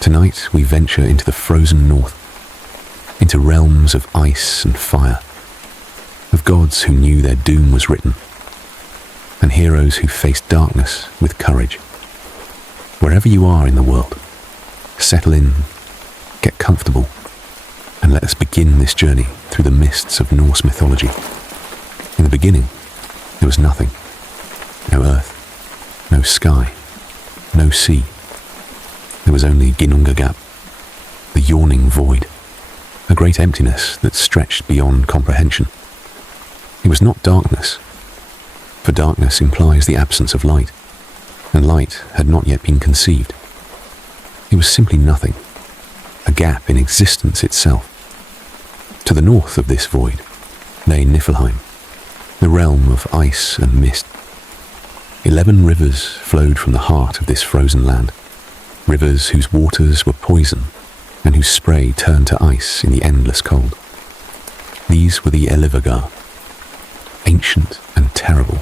Tonight we venture into the frozen north, into realms of ice and fire, of gods who knew their doom was written, and heroes who faced darkness with courage. Wherever you are in the world, settle in, get comfortable, and let us begin this journey through the mists of Norse mythology. In the beginning, there was nothing. No earth, no sky, no sea. There was only Ginnungagap, the yawning void, a great emptiness that stretched beyond comprehension. It was not darkness, for darkness implies the absence of light, and light had not yet been conceived. It was simply nothing, a gap in existence itself. To the north of this void lay Niflheim, the realm of ice and mist. 11 rivers flowed from the heart of this frozen land, rivers whose waters were poison and whose spray turned to ice in the endless cold. These were the Elivagar, ancient and terrible.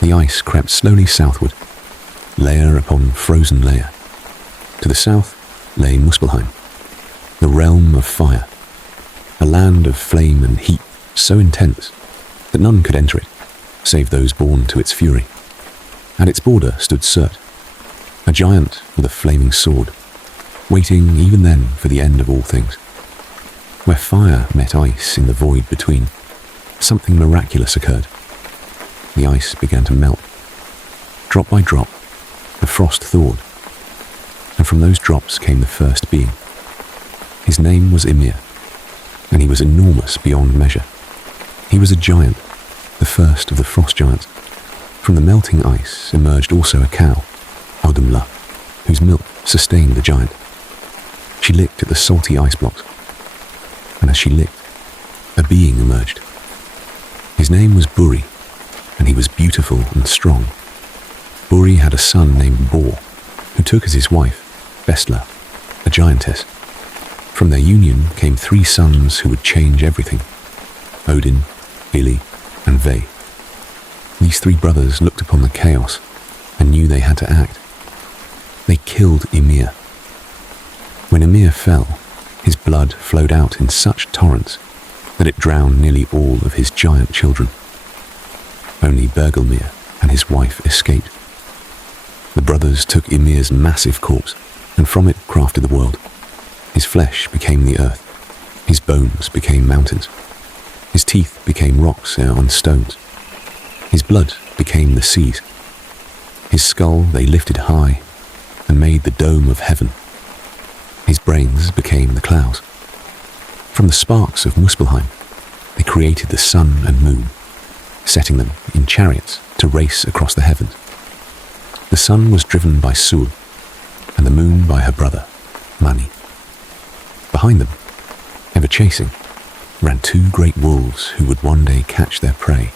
The ice crept slowly southward, layer upon frozen layer. To the south lay Muspelheim, the realm of fire, a land of flame and heat so intense that none could enter it, save those born to its fury. At its border stood Surt, a giant with a flaming sword, waiting even then for the end of all things. Where fire met ice in the void between, something miraculous occurred. The ice began to melt. Drop by drop, the frost thawed, and from those drops came the first being. His name was Ymir, and he was enormous beyond measure. He was a giant, the first of the frost giants. From the melting ice emerged also a cow, Embla, whose milk sustained the giant. She licked at the salty ice blocks, and as she licked, a being emerged. His name was Buri, and he was beautiful and strong. Buri had a son named Bor, who took as his wife Bestla, a giantess. From their union came 3 sons who would change everything: Odin, Vili, and Ve. These 3 brothers looked upon the chaos and knew they had to act. They killed Ymir. When Ymir fell, his blood flowed out in such torrents that it drowned nearly all of his giant children. Only Bergelmir and his wife escaped. The brothers took Ymir's massive corpse and from it crafted the world. His flesh became the earth. His bones became mountains. His teeth became rocks on stones. His blood became the seas. His skull they lifted high and made the dome of heaven. His brains became the clouds. From the sparks of Muspelheim, they created the sun and moon, setting them in chariots to race across the heavens. The sun was driven by Sul, and the moon by her brother, Mani. Behind them, ever chasing, ran 2 great wolves who would one day catch their prey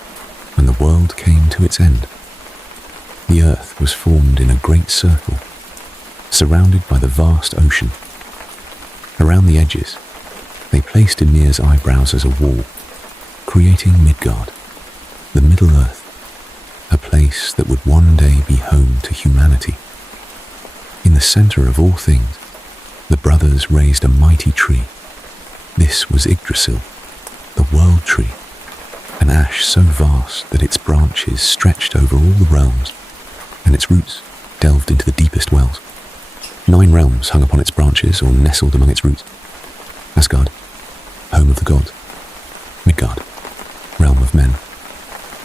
when the world came to its end. The earth was formed in a great circle, surrounded by the vast ocean. Around the edges, they placed Ymir's eyebrows as a wall, creating Midgard, the Middle Earth, a place that would one day be home to humanity. In the center of all things, the brothers raised a mighty tree. This was Yggdrasil, the World Tree, an ash so vast that its branches stretched over all the realms, and its roots delved into the deepest wells. 9 realms hung upon its branches or nestled among its roots. Asgard, home of the gods. Midgard, realm of men.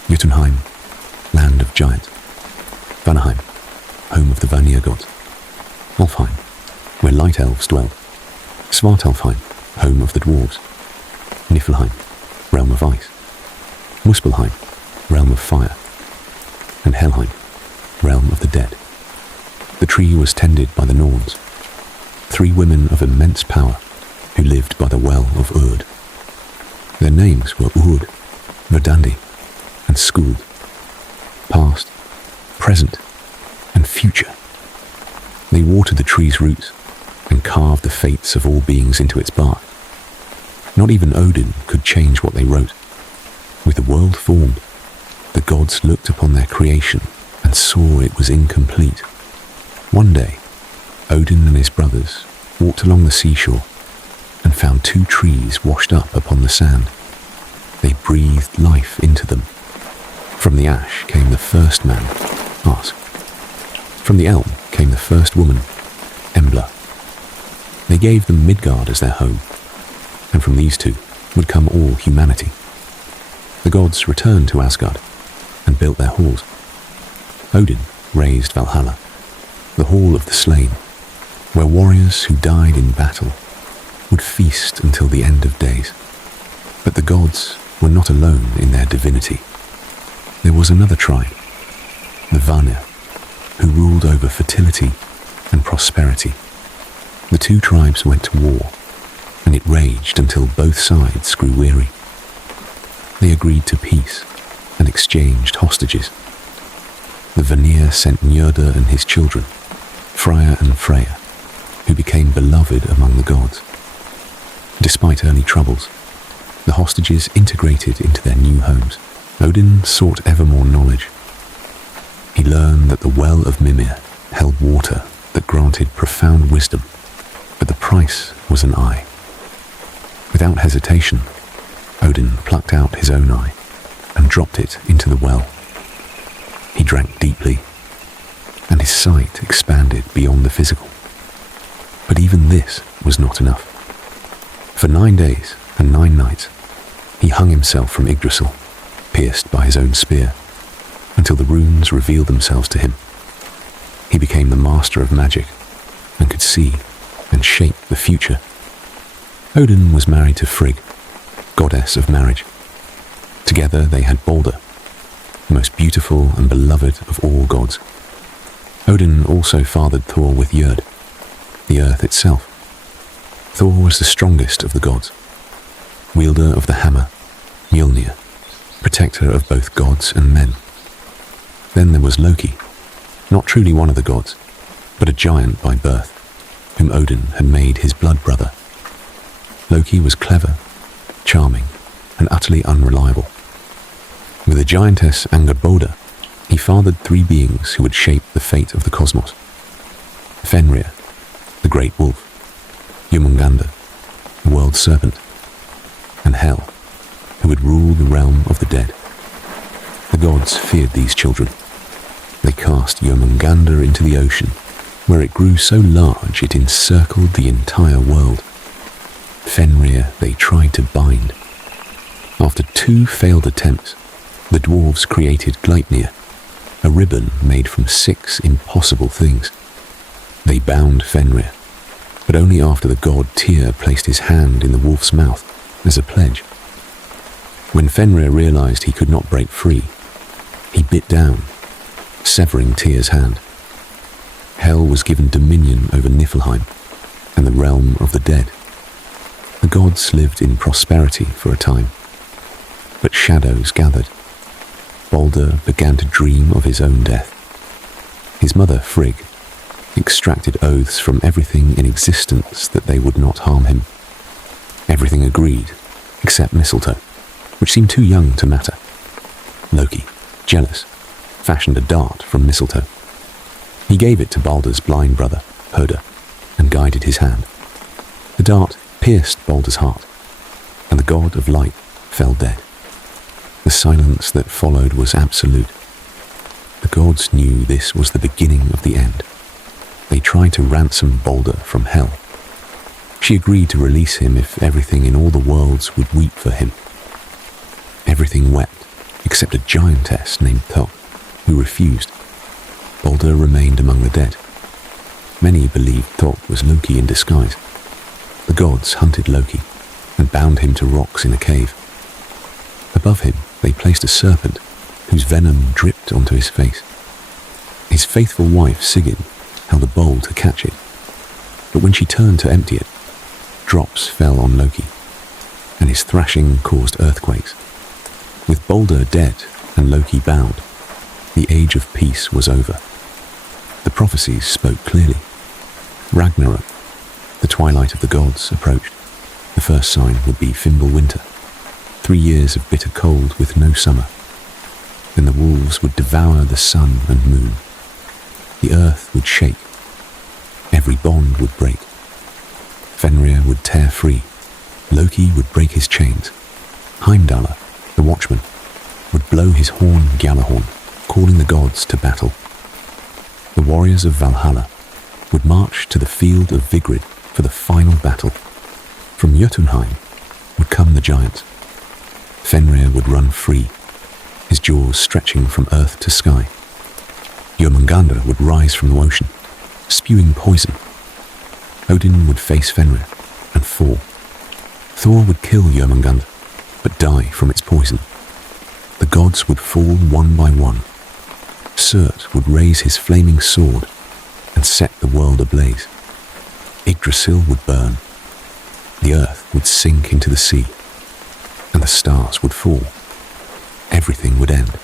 Jotunheim, land of giants. Vanaheim, home of the Vanir gods. Alfheim, where light elves dwelled. Svartalfheim, home of the dwarves. Niflheim, realm of ice. Muspelheim, realm of fire. And Helheim, realm of the dead. The tree was tended by the Norns, 3 women of immense power who lived by the well of Urd. Their names were Urd, Verdandi, and Skuld. Past, present, and future. They watered the tree's roots and carved the fates of all beings into its bark. Not even Odin could change what they wrote. With the world formed, the gods looked upon their creation and saw it was incomplete. One day, Odin and his brothers walked along the seashore and found 2 trees washed up upon the sand. They breathed life into them. From the ash came the first man, Ask. From the elm came the first woman, Embla. They gave them Midgard as their home, and from these 2 would come all humanity. The gods returned to Asgard and built their halls. Odin raised Valhalla, the hall of the slain, where warriors who died in battle would feast until the end of days. But the gods were not alone in their divinity. There was another tribe, the Vanir, who ruled over fertility and prosperity. The 2 tribes went to war, and it raged until both sides grew weary. They agreed to peace and exchanged hostages. The Vanir sent Mjölnir and his children, Freya and Freya, who became beloved among the gods. Despite early troubles, the hostages integrated into their new homes. Odin sought ever more knowledge. He learned that the well of Mimir held water that granted profound wisdom, but the price was an eye. Without hesitation, Odin plucked out his own eye and dropped it into the well. He drank deeply, and his sight expanded beyond the physical. But even this was not enough. For 9 days and 9 nights, he hung himself from Yggdrasil, pierced by his own spear, until the runes revealed themselves to him. He became the master of magic and could see and shape the future. Odin was married to Frigg, goddess of marriage. Together they had Baldr, the most beautiful and beloved of all gods. Odin also fathered Thor with Jord, the earth itself. Thor was the strongest of the gods, wielder of the hammer, Mjölnir, protector of both gods and men. Then there was Loki, not truly one of the gods, but a giant by birth, whom Odin had made his blood brother. Loki was clever, charming, and utterly unreliable. With a giantess Angerboda, he fathered 3 beings who would shape the fate of the cosmos. Fenrir, the great wolf, Ginnungagap, the world serpent, and Hel, who would rule the realm of the dead. The gods feared these children. They cast Ginnungagap into the ocean, where it grew so large it encircled the entire world. Fenrir they tried to bind. After 2 failed attempts, the dwarves created Gleipnir, a ribbon made from 6 impossible things. They bound Fenrir, but only after the god Tyr placed his hand in the wolf's mouth as a pledge. When Fenrir realized he could not break free, he bit down, severing Tyr's hand. Hel was given dominion over Niflheim and the realm of the dead. The gods lived in prosperity for a time, but shadows gathered. Baldr began to dream of his own death. His mother, Frigg, extracted oaths from everything in existence that they would not harm him. Everything agreed, except mistletoe, which seemed too young to matter. Loki, jealous, fashioned a dart from mistletoe. He gave it to Baldr's blind brother, Hoda, and guided his hand. The dart pierced Baldr's heart, and the god of light fell dead. The silence that followed was absolute. The gods knew this was the beginning of the end. They tried to ransom Baldr from Hel. She agreed to release him if everything in all the worlds would weep for him. Everything wept, except a giantess named Thor, who refused. Baldr remained among the dead. Many believed Thor was Loki in disguise. The gods hunted Loki and bound him to rocks in a cave. Above him, they placed a serpent whose venom dripped onto his face. His faithful wife, Sigyn, held a bowl to catch it, but when she turned to empty it, drops fell on Loki, and his thrashing caused earthquakes. With Baldr dead and Loki bound, the age of peace was over. The prophecies spoke clearly. Ragnarök, the twilight of the gods, approached. The first sign would be Fimbulwinter, 3 years of bitter cold with no summer. Then the wolves would devour the sun and moon. The earth would shake. Every every bond would break. Fenrir would tear free, Loki would break his chains, Heimdallr, the watchman, would blow his horn Gjallarhorn, calling the gods to battle. The warriors of Valhalla would march to the field of Vigrid for the final battle. From Jotunheim would come the giants. Fenrir would run free, his jaws stretching from earth to sky. Jörmungandr would rise from the ocean, spewing poison. Odin would face Fenrir and fall. Thor would kill Jörmungandr, but die from its poison. The gods would fall one by one. Surt would raise his flaming sword and set the world ablaze. Yggdrasil would burn. The earth would sink into the sea, and the stars would fall. Everything would end,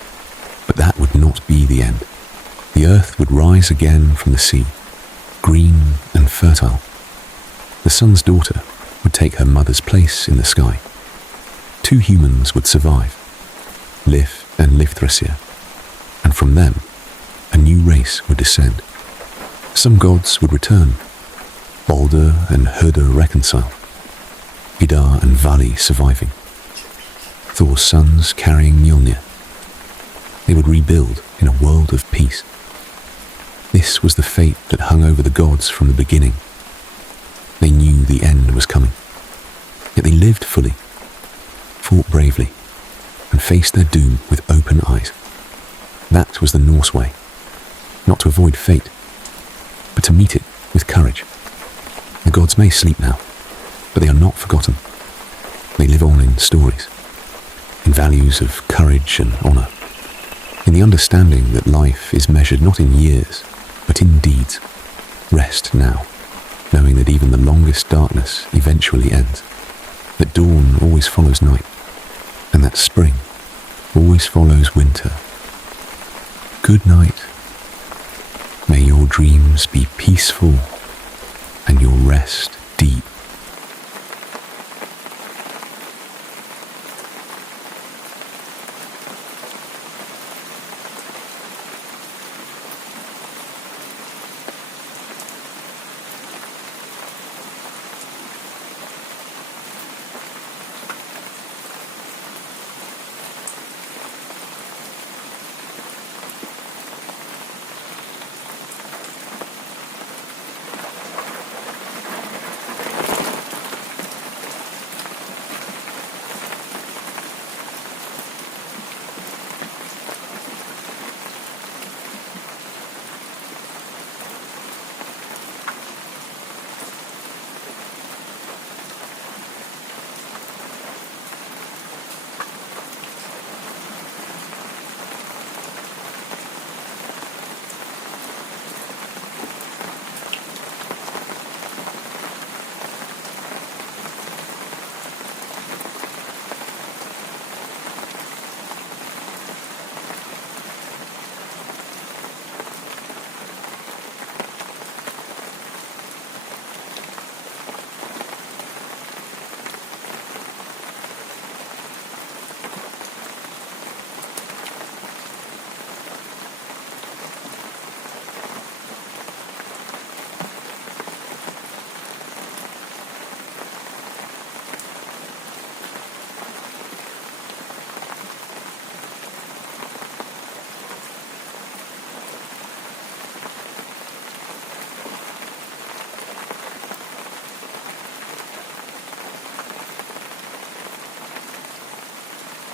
but that would not be the end. The earth would rise again from the sea, green and fertile. The sun's daughter would take her mother's place in the sky. 2 humans would survive, Lif and Lifthrasir, and from them, a new race would descend. Some gods would return, Baldr and Hörder reconciled, Vidar and Vali surviving, Thor's sons carrying Mjölnir. They would rebuild in a world of peace. This was the fate that hung over the gods from the beginning. They knew the end was coming, yet they lived fully, fought bravely, and faced their doom with open eyes. That was the Norse way, not to avoid fate, but to meet it with courage. The gods may sleep now, but they are not forgotten. They live on in stories, in values of courage and honour, in the understanding that life is measured not in years, but in deeds. Rest now, knowing that even the longest darkness eventually ends, that dawn always follows night, and that spring always follows winter. Good night. May your dreams be peaceful and your rest deep.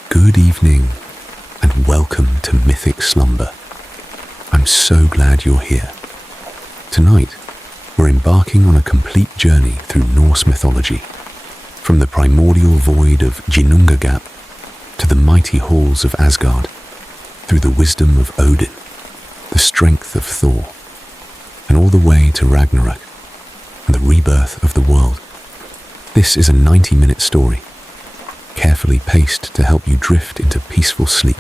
Good evening, and welcome to Mythic Slumber. I'm so glad you're here. Tonight, we're embarking on a complete journey through Norse mythology, from the primordial void of Ginnungagap to the mighty halls of Asgard, through the wisdom of Odin, the strength of Thor, and all the way to Ragnarök and the rebirth of the world. This is a 90-minute story, carefully paced to help you drift into peaceful sleep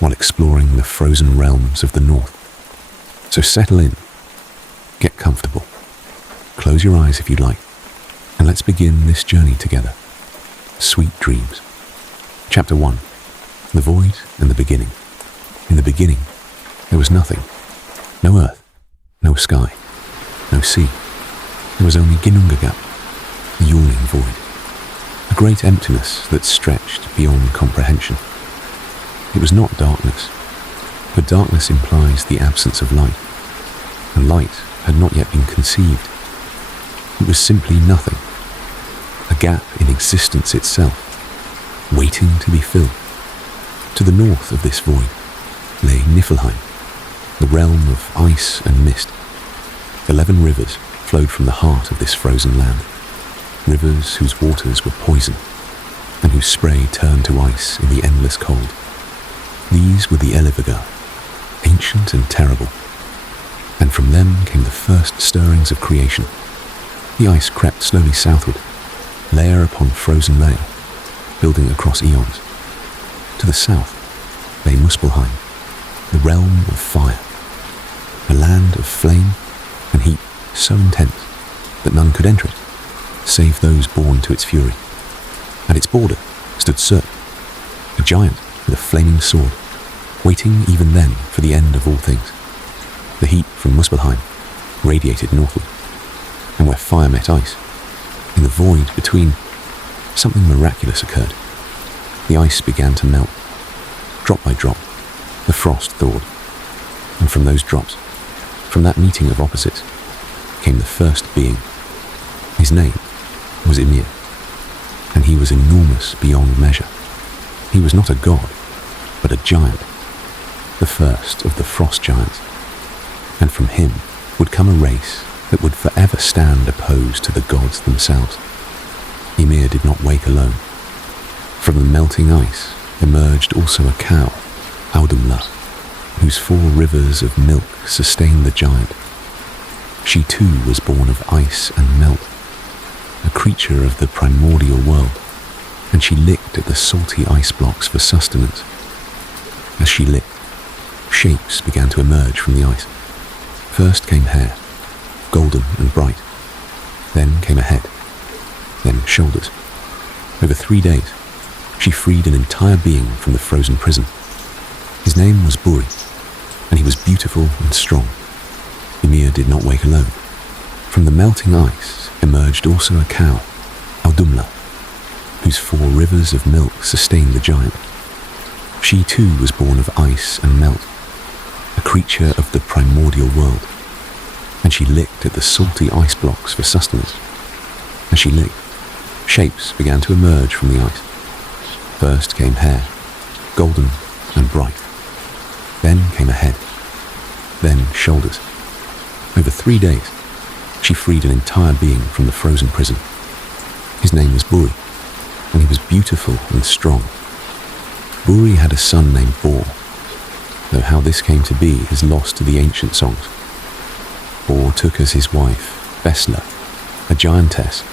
while exploring the frozen realms of the north. So settle in, get comfortable, close your eyes if you'd like, and let's begin this journey together. Sweet dreams. Chapter 1. The Void and the Beginning. In the beginning, there was nothing. No earth, no sky, no sea. There was only Ginnungagap, the yawning void, a great emptiness that stretched beyond comprehension. It was not darkness, for darkness implies the absence of light, and light had not yet been conceived. It was simply nothing, a gap in existence itself, waiting to be filled. To the north of this void lay Niflheim, the realm of ice and mist. 11 rivers flowed from the heart of this frozen land, rivers whose waters were poison and whose spray turned to ice in the endless cold. These were the Elivagar, ancient and terrible, and from them came the first stirrings of creation. The ice crept slowly southward, layer upon frozen layer, building across eons. To the south lay Muspelheim, the realm of fire, a land of flame and heat so intense that none could enter it, save those born to its fury. At its border stood Surt, a giant with a flaming sword, waiting even then for the end of all things. The heat from Muspelheim radiated northward, and where fire met ice, in the void between, something miraculous occurred. The ice began to melt. Drop by drop, the frost thawed, and from those drops, from that meeting of opposites, came the first being. His name was Ymir, and he was enormous beyond measure. He was not a god, but a giant, the first of the frost giants, and from him would come a race that would forever stand opposed to the gods themselves. Ymir did not wake alone. From the melting ice emerged also a cow, Audumla, whose 4 rivers of milk sustained the giant. She too was born of ice and melt, a creature of the primordial world, and she licked at the salty ice blocks for sustenance. As she licked, shapes began to emerge from the ice. First came hair, golden and bright. Then came a head, then shoulders. Over 3 days, she freed an entire being from the frozen prison. His name was Buri, and he was beautiful and strong. Ymir did not wake alone. From the melting ice emerged also a cow, Audumla, whose 4 rivers of milk sustained the giant. She too was born of ice and melt, a creature of the primordial world, and she licked at the salty ice blocks for sustenance. As she licked, shapes began to emerge from the ice. First came hair, golden and bright. Then came a head, then shoulders. Over 3 days, she freed an entire being from the frozen prison. His name was Buri, and he was beautiful and strong. Buri had a son named Bor, though how this came to be is lost to the ancient songs. Bor took as his wife Besla, a giantess,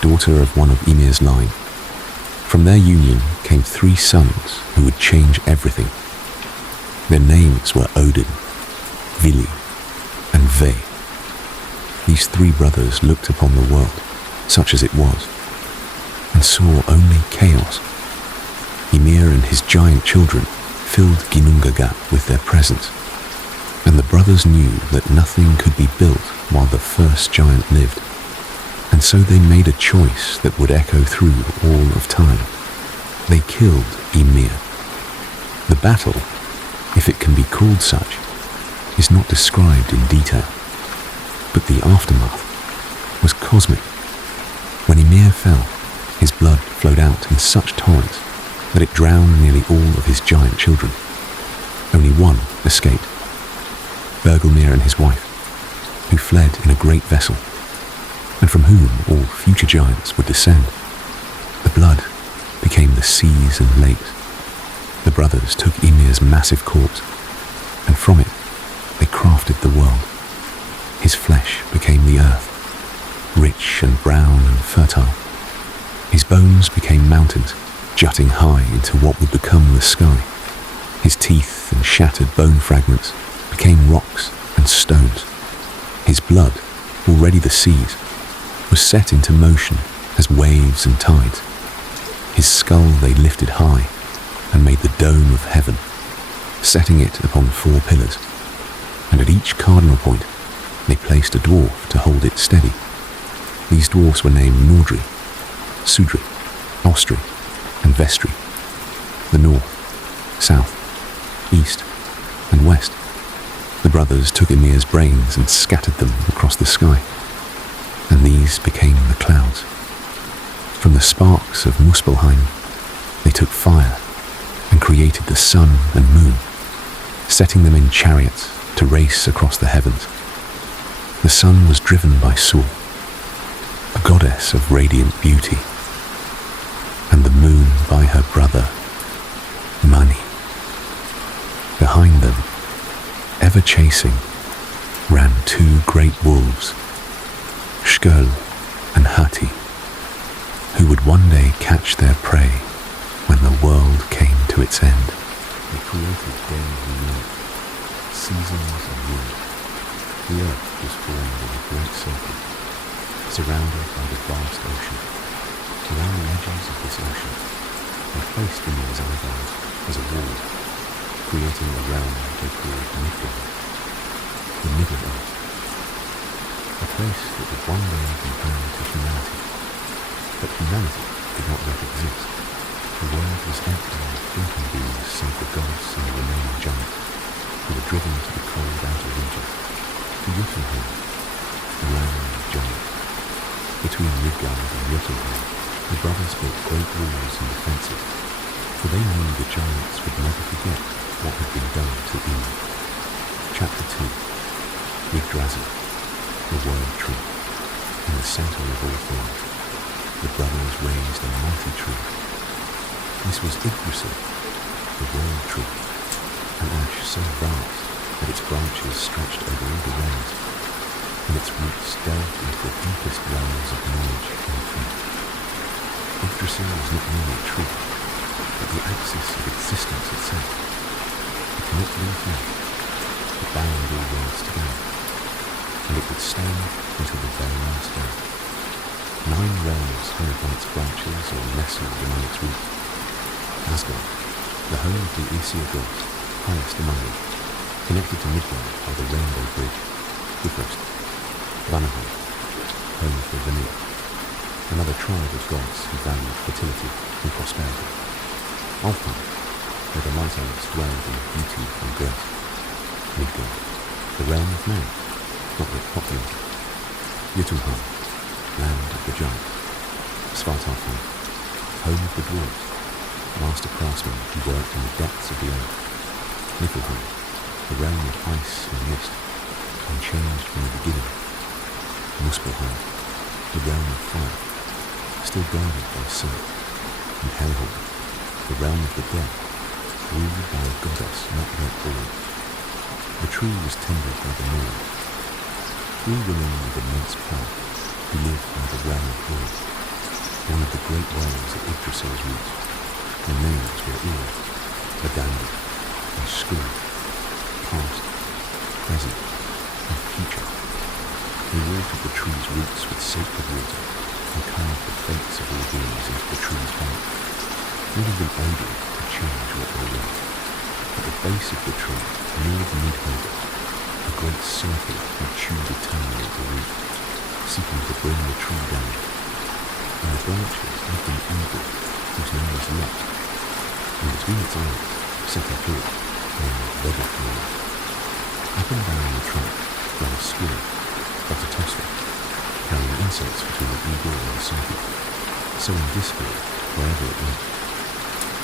daughter of one of Ymir's line. From their union came 3 sons who would change everything. Their names were Odin, Vili, and Ve. These 3 brothers looked upon the world, such as it was, and saw only chaos. Ymir and his giant children filled Ginnungagap with their presence, and the brothers knew that nothing could be built while the first giant lived, and so they made a choice that would echo through all of time. They killed Ymir. The battle, if it can be called such, is not described in detail, but the aftermath was cosmic. When Ymir fell, his blood flowed out in such torrents that it drowned nearly all of his giant children. Only one escaped, Bergelmir and his wife, who fled in a great vessel, and from whom all future giants would descend. The blood became the seas and lakes. The brothers took Ymir's massive corpse, and from it they crafted the world. His flesh became the earth, rich and brown and fertile. His bones became mountains, jutting high into what would become the sky. His teeth and shattered bone fragments became rocks and stones. His blood, already the seas, was set into motion as waves and tides. His skull they lifted high and made the dome of heaven, setting it upon 4 pillars, and at each cardinal point They placed a dwarf to hold it steady. These dwarfs were named Nordri, Sudri, Austri, and Vestri. The north, south, east, and west. The brothers took Ymir's brains and scattered them across the sky, and these became the clouds. From the sparks of Muspelheim, they took fire and created the sun and moon, setting them in chariots to race across the heavens. The sun was driven by Sol, a goddess of radiant beauty, and the moon by her brother, Mani. Behind them, ever chasing, ran two great wolves, Skjöl and Hati, who would one day catch their prey when the world came to its end. They created day and night, seasons and years. The earth was formed in a great circle, surrounded by the vast ocean. Around the edges of this ocean, they placed Ymir's eyebrows as a wall, creating a realm they called Midgard, the Middle Earth, a place that would one day be home to humanity. But humanity did not yet exist. The world was empty of thinking beings save the gods and the remaining giants, who were driven to the cold outer regions, to Jotunheim, the land of giants. Between Midgard and Jotunheim, the brothers built great walls and defences, for they knew the giants would never forget what had been done to Ymir. Chapter 2. Yggdrasil, the World Tree. In the centre of all things, the brothers raised a mighty tree. This was Yggdrasil, the World Tree, an ash so vast that its branches stretched over all the realms, and its roots delved into the deepest wells of knowledge and faith. Yggdrasil was not merely a tree, but the axis of existence itself. It could not leave life, it bound all worlds together, and it would stand until the very last day. 9 realms hung upon its branches or nestled among its roots. Asgard, the home of the Aesir gods, highest among them, connected to Midgard by the Rainbow Bridge. Bifrost, Vanir, home of the Vanir, another tribe of gods who valued fertility and prosperity. Alfheim, where the light elves dwelled in beauty and grace. Midgard, the realm of men, not yet populated. Jotunheim, land of the giants. Svartalfheim, home of the dwarves, master craftsmen who worked in the depths of the earth. Niflheim, the realm of ice and mist, unchanged from the beginning. Muspelheim, the realm of fire, still guarded by sun. And Helheim, the realm of the dead, ruled by a goddess not yet born. The tree was tended by the Norns, 3 women with immense power, who lived by the realm of Odin, one of the great wells at Yggdrasil's roots. Their names were Ur, Verdandi, and Skuld, past, present, and future. They watered the tree's roots with sacred water and carved the fates of all beings into the tree's bark. Not even Odin could change what they were. At the base of the tree, near the Midgard, a great serpent had chewed eternally at the root, seeking to bring the tree down. In the branches lived an eagle whose name was Lot, and between its eyes sat a hawk named Vedafnir. Up and down the trunk ran a squirrel, Ratatoskop, carrying insects between the eagle and the serpent, sowing discord wherever it went.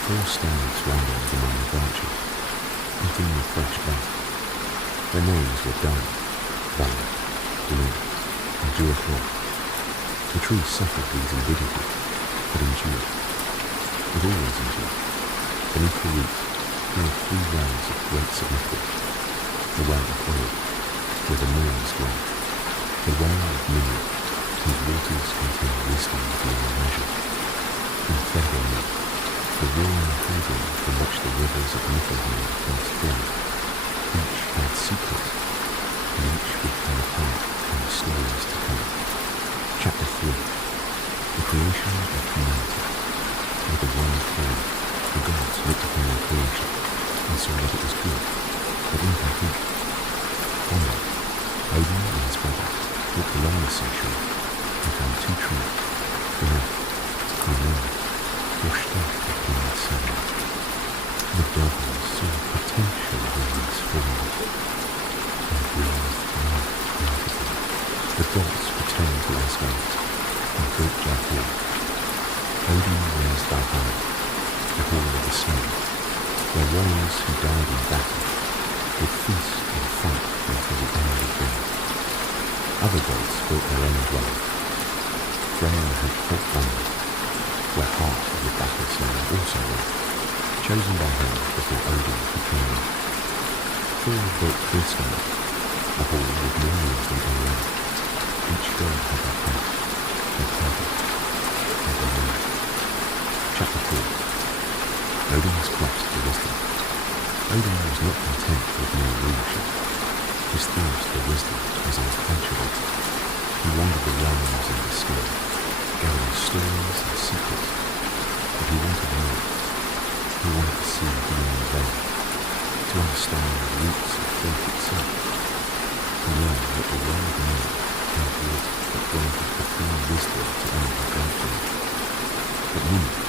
4 stags rambled among the branches, eating the fresh bud. Their names were Dan, Valor, Dunur, and Duathor. The tree suffered these indignity, but endured. It always endured. Beneath the roots, there were 3 wells of great significance. The well of Odin, where the Norns dwell. The well of Mjölnir, whose waters contain wisdom beyond measure. And Fenrir, the roaring cauldron from which the rivers of Niflheim first flowed. Each had secrets, and each would tell apart in the stories to come. Chapter 3. The creation of humanity. With the world formed, the gods looked upon their creation and saw that it was good, but incomplete. One day, Odin Odin and his brothers walked along the seashore and found two trees, the left, Mjölnir, washed up between the sand. The brothers saw potential in this formula, and breathed life into them. The gods returned to Asgard and built their hall. Odin raised Valhalla, the hall of the slain, where warriors who died in battle would feast and fight until the end of days. Other gods built their own dwelling. Freya had fought Vanir, where half of the battle slain also were, chosen by him before Odin could join them. Thor built Trickster, a hall with more rooms than any other. Each god had their place, their purpose, and their name. Chapter 4. Odin's quest for wisdom. Odin was not content with mere rulership. His thirst for wisdom was unquenchable. He wandered the realms in the sky, gathering stories and secrets, but he wanted more. He wanted to see beyond the veil, to understand the roots of faith itself, to learn that the world knew held wisdom that granted profound wisdom to any who drank from it. But Mjölnir,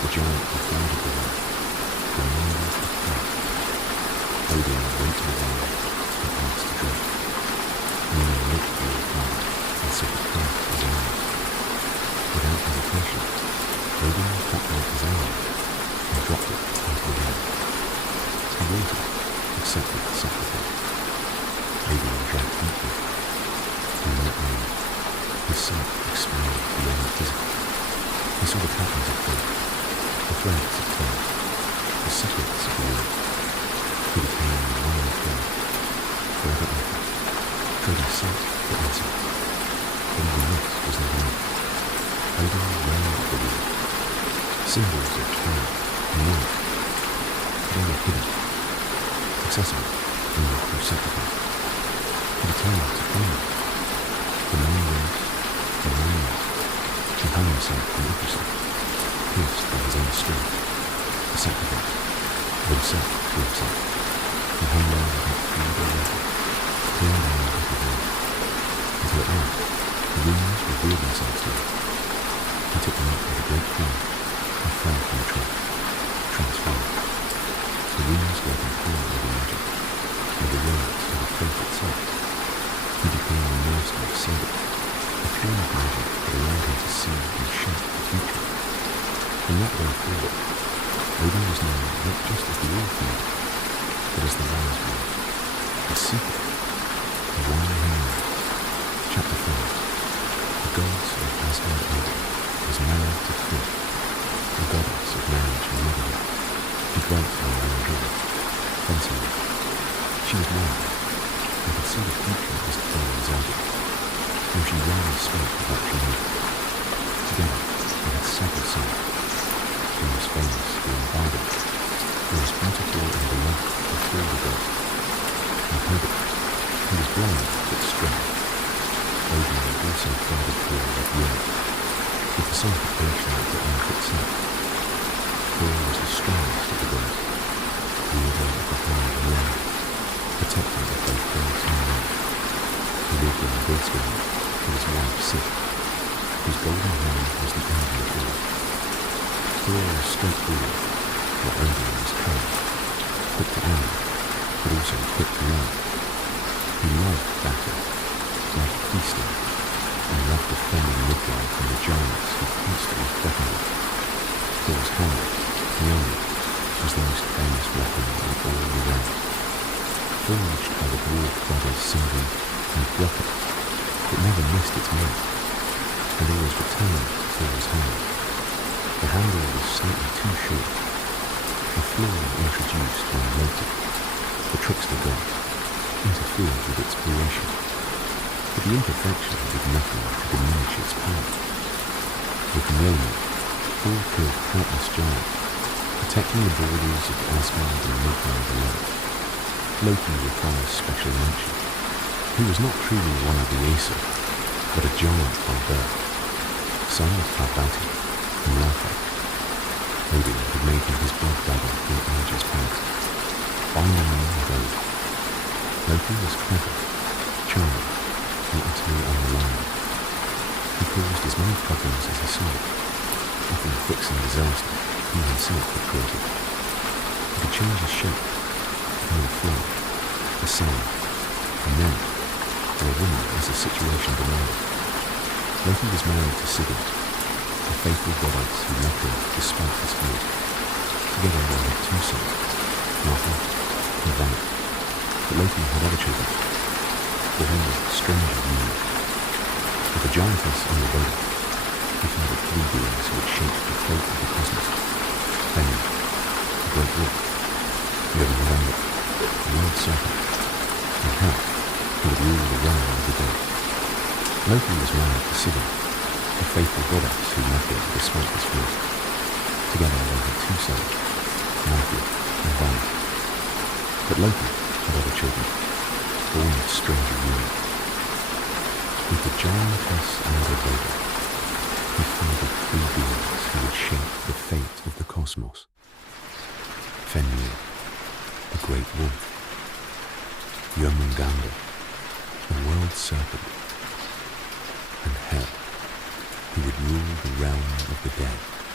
the giant who guarded the world, reminded of faith. Odin went to the well and asked to drink. Mjölnir looked through the fire and said the craft was ours. Without hesitation, Odin cut out his arm and dropped it into the well. The water accepted the sacrifice. Odin drank deeply. In that moment, his sight expanded beyond the physical. He saw the patterns of fate, the threads of time, the secrets of the world. He became one with God, forever open, trading sight for insight. But even this was not enough. Odin ran at the world. Symbols of time and knowledge, but they were hidden, accessible only through sacrifice. He determined to find them. The man rose, the man rose. He hung himself from Yggdrasil, pierced by his own strength, the sacrifice of himself to himself. He hung there without food or water, peering down into the world, until at last the winds revealed themselves to him. He took them up with a great cry and fell from the tree, transformed. The winds gave him power over magic, and the words over faith itself. He became a master of Saber, a flame of magic that allowed him to see and shape the future. From that day forward, Odin was known not just as the All-Father, but as the Wise One, the Seeker, the one who knows. Chapter 5. The gods of Asgard Odin was married to Thor, the goddess of marriage and motherhood. She dwelt on Ragnarök, Fenrir. She was wild, and could see the future as clear as Odin, though she rarely spoke of what she knew. Together, they had several sons. He was famous being Baldr, who was beautiful and beloved of all the gods. And Odin, who was blind but strong. Odin also fathered Thor with Mjölnir, the personification of the earth itself. Thor was the strongest of the gods, wielder of the hammer and land, protector of both gods and men. He lived in Yggdrasil with his wife Sif, whose golden hair was the envy of all. Thor was straightforward, while Odin was kind, quick to anger, but also quick to love. He loved battle, loved feasting, and loved defending Midgard from the giants who constantly threatened it. Thor's hammer, Mjölnir, was the most famous weapon in all the realm. Forged by the dwarf brothers Sindri and Brocken, it never missed its mark, and always returned to Thor's hand. The handle was slightly too short, a flaw introduced when Loki, the trickster god, interfered with its creation. But the imperfection did nothing to diminish its power. With Mjölnir, Thor killed countless giants, protecting the borders of Asgard and Midgard alone. Loki requires special mention. He was not truly one of the Aesir, but a giant by birth, son of Harbauti and Laufey. Odin had made him his blood brother in ages past, binding him with oath. Loki was clever, child and utterly unreliable. He caused as many problems as he solved, often fixing disaster he himself had created. He could change his shape, become a flood, a sound, a man, or a woman as the situation demanded. Loki was married to Sigurd, a faithful goddess who loved him despite his flaws. Together they had two sons, Loki and Vanir. But Loki had other children, the whole stranger union. With the giantess Embla, he fathered three beings who would shape the fate of the cosmos. Fenrir, the great wolf, Mjölnir, the world serpent, and Hel, who would rule the realm of the dead. Loki was married to Sigurd, a faithful goddess who loved him despite his flaws. Together they had two sons, Loki and Vanir. But Loki had other children, born of stranger union. With the giantess Embla, he fathered three beings who would shape the fate of the cosmos. Fenrir, the great wolf, Ginnungagap, the world serpent, and Hel, who would rule the realm of the dead.